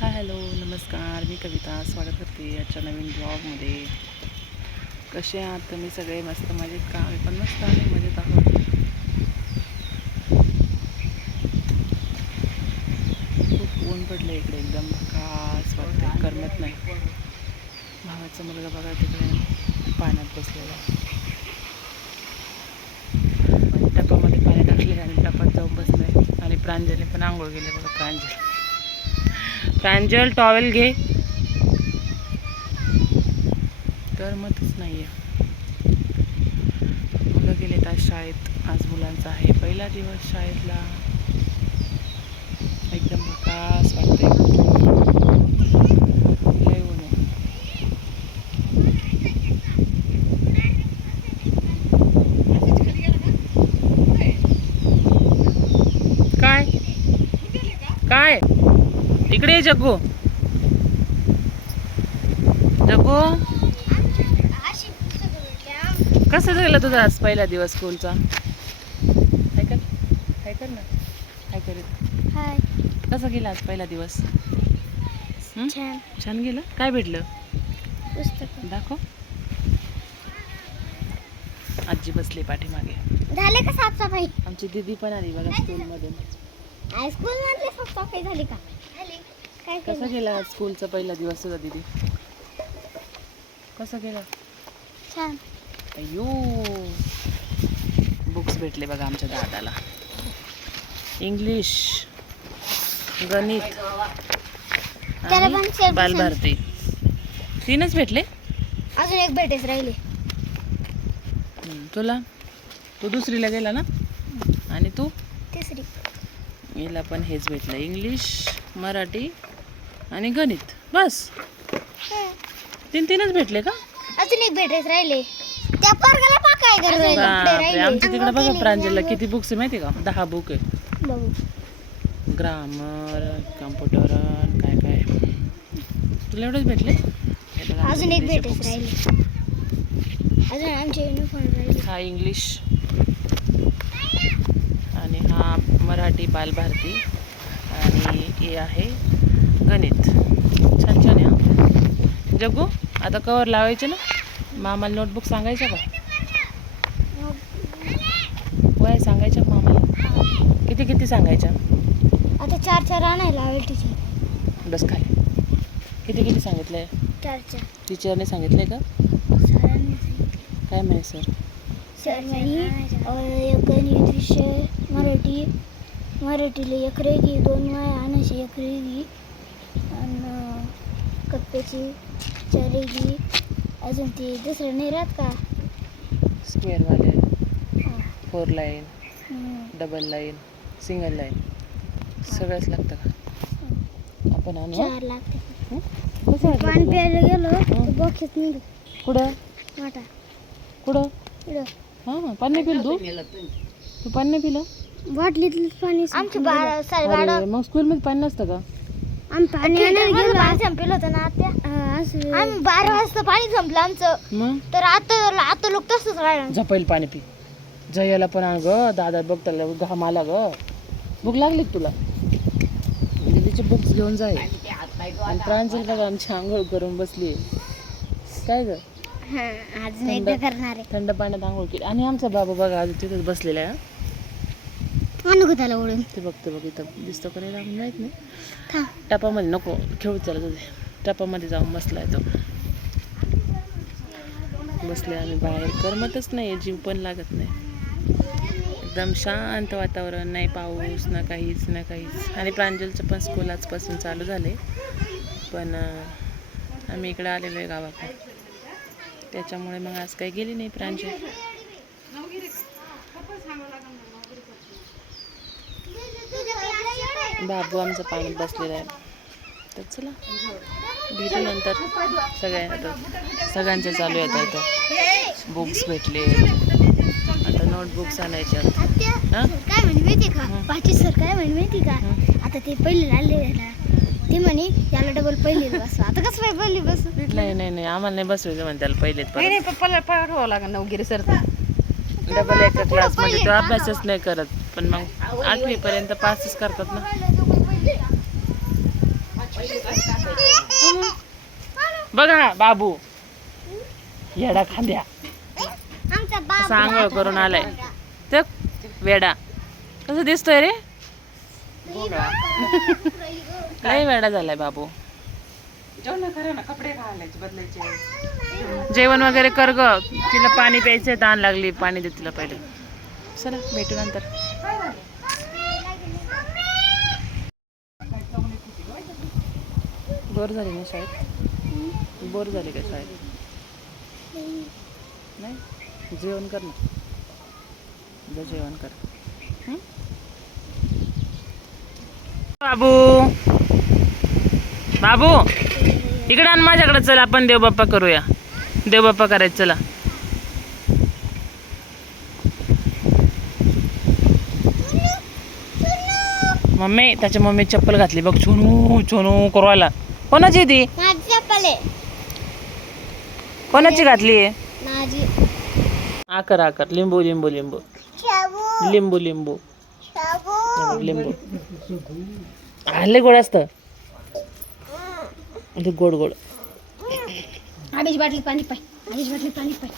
Hello नमस्कार, मी कविता स्वागत करते आजच्या नवीन ब्लॉगमध्ये. कसे आहात तुम्ही सगळे? मस्त मजेत का? आम्ही पण मस्त आणि मजेत आहोत. खूप ऊन पडलं इकडे, एकदम खास वाटतंय, करमत नाही. भावाचा मुलगा बघा तिकडे पाण्यात बसलेला, टपामध्ये पाणी टाकले आणि टपात जाऊन बसले. आणि प्रांजलने पण आंघोळ गेले बघा. प्रांजल टॉवेल घे. करमतच नाही आहे. मुलं गेलेत आज शाळेत. आज मुलांचा आहे पहिला दिवस शाळेतला. एकदम खास वाटते. लय ऊन आहे. काय काय इकडे ये जग्गू. जग्गू कसं झालं तुझा आज पहिला दिवस स्कूलचा? हाय कर ना. हाय करीत. हाय. कसा गेला आज पहिला दिवस? छान गेलं. काय भेटलं? पुस्तक. दाखव. आजी बसली पाठीमागे. झाले का साफसफाई? आमची दीदी पण आली बघा स्कूलमधून. स्कूल मधली साफसफाई झाली का? काय कसा गेला आज स्कूलचा पहिला दिवस तुझा दीदी? कसा गेला? छान. अय्यो, बुक्स भेटले बघा आमच्या दादाला. इंग्लिश, गणित आणि बालभारती. 3च भेटले. अजून एक भेटेच राहिले. तुला? तू दुसरीला गेला ना? आणि तू? तिसरी. हिला पण हेच भेटलं, इंग्लिश, मराठी आणि गणित. बस 3च भेटले का? अजून एक भेटेच राहिले. त्या पोरगाला पाकाय बापरे, आमच्या तिकडे बघा प्रांजलला किती बुक्स आहे माहिती का? 10 बुक आहे. ग्रामर, कम्प्युटर, काय काय. तुला एवढेच भेटले? अजून एक भेटेच राहिले. अजून आमचे युनिफॉर्म राहिले. हा इंग्लिश आणि हा मराठी बालभारती आणि हे आहे गणित. छान छान आहे हा. जग्गू आता कवर लावायचे ना? मामाला नोटबुक सांगायचं का? वय सांगायचं का मामाला? किती सांगायच्या? आता 4 आणायला हवे टीचर. बस खाली. किती सांगितलंय? 4. टीचरने सांगितलंय का? काय म्हणे सर? गणित विषय मराठीला 1 रेगी, 2 वाया आणायची, 1 रेगी आणि कप्प्याची 4 रेगी. अजून ती दुसरं नाही राहत का? स्क्वेअरवाले, 4 line, double line, single line सगळंच लागतं का? आपण आणू. 4 लागते. पाणी प्यायला गेलो बॉक्सात निघ. कुठं? वाटा कुठं? इकडं. हां, पाणी पिलं तू पाणी नाही पिलं? बाटलीतलं पाणी. आमच्या 12:30. अरे, मग स्कूलमध्ये पाणी नसतं का? आम्ही पाणी संपलं होतं ना आत्या. आम्ही 12 वाजता पाणी संपलं आमचं. मग तर आता लोक तसंच राहिलं. झपाईल पाणी पी. जयाला पण आण ग. दादा बघ त्याला घाम आला ग. भूक लागली का तुला? दीदीचे बुक्स घेऊन जाय. आणि प्रांजल बघा आमची आंघोळ करून बसली. काय ग? अजून एकदा करणार आहे. थंड पाण्यात आंघोळ केली. आणि आमचा बाबा बघा अजून तिथेच बसलेला आहे. नको त्याला ओढून. ते बघते बघ इथं दिसतं का नाही लागून माहीत नाही. टपामध्ये नको खेळू, चला तुझे. टपामध्ये जाऊन बसलाय तो. बसले आम्ही बाहेर. करमतच नाही, जीव पण लागत नाही. एकदम शांत वातावरण, नाही पाऊस ना काहीच. आणि प्रांजलचं पण स्कूल आजपासून चालू झाले. पण आम्ही इकडे आलेलो आहे गावाकडे, त्याच्यामुळे मग आज काही गेली नाही प्रांजल. बाबू आमचं पाण्यात बसलेला आहे. तर चला भेटू नंतर सगळ्यांना. सगळ्यांचे चालू आहेत आता. बुक्स भेटले, आता नोटबुक्स आणायच्यात. काय म्हणे माहिती का? पाची सर काय म्हणे माहिती का? आता ते पहिले आले ना, ते म्हणे याला डबल पहिले बसवा. आता कसं काय पहिले बस? नाही आम्हाला नाही बसवायचं म्हणे त्याला पहिलेच. पप्पाला पाठवावं लागेल नवगिरी सर. डबल एका क्लासमध्ये तो अभ्यासच नाही करत. पण मग 8वी पर्यंत पासच करतात ना. बघा बाबू येडा खांद्या आमचा असा आंघोळ करून आलाय ते वेडा कसं दिसतोय रे लय वेडा झालाय बाबू जेवण वगैरे कर ग तिला पाणी प्यायचंय ताण लागली पाणी दे तिला पहिले चला भेटू नंतर बोर झाली ना शाळेत बोर झाली का शाळेत नाही जेवण कर ना जा जेवण कर हं? बाबू बाबू इकडे आण माझ्याकडे चला आपण देवबाप्पा करूया देवबाप्पा करायचं चला मम्मी त्याच्या मम्मी चप्पल घातली बघ छोनू छोनू करायला कोणाची ती माझी चप्पल आहे कोणाची घातली आहे माझी आकर आकर लिंबू लिंबू लिंबू लिंबू लिंबू लिंबू लय गोड असतं गोड गोड आधीच बाटली पाणी पाय